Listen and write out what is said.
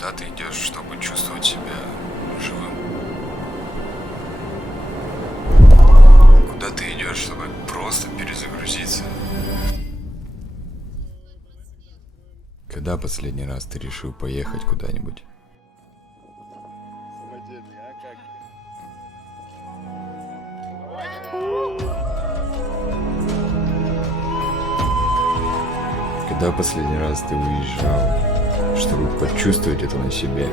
Куда ты идешь, чтобы чувствовать себя живым? Куда ты идешь, чтобы просто перезагрузиться? Когда последний раз ты решил поехать куда-нибудь? Самодельный, а как ты? Когда последний раз ты уезжал, чтобы почувствовать это на себе?